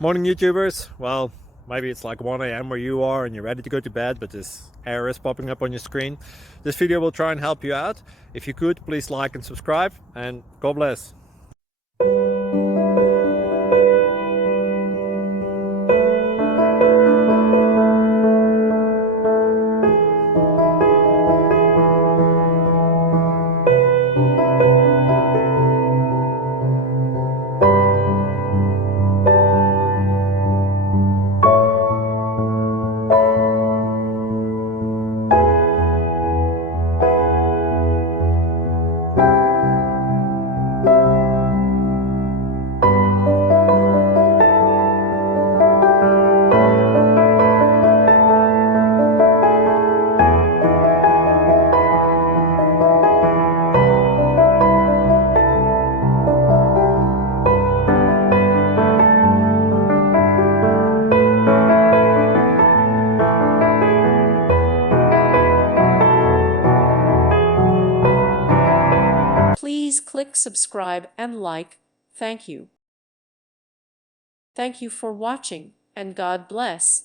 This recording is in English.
Morning, YouTubers. Well, maybe it's like 1 a.m. where you are and you're ready to go to bed, but this error is popping up on your screen. This video will try and help you out. If you could, please like and subscribe, and God bless. Please click subscribe and like. Thank you. Thank you for watching, and God bless.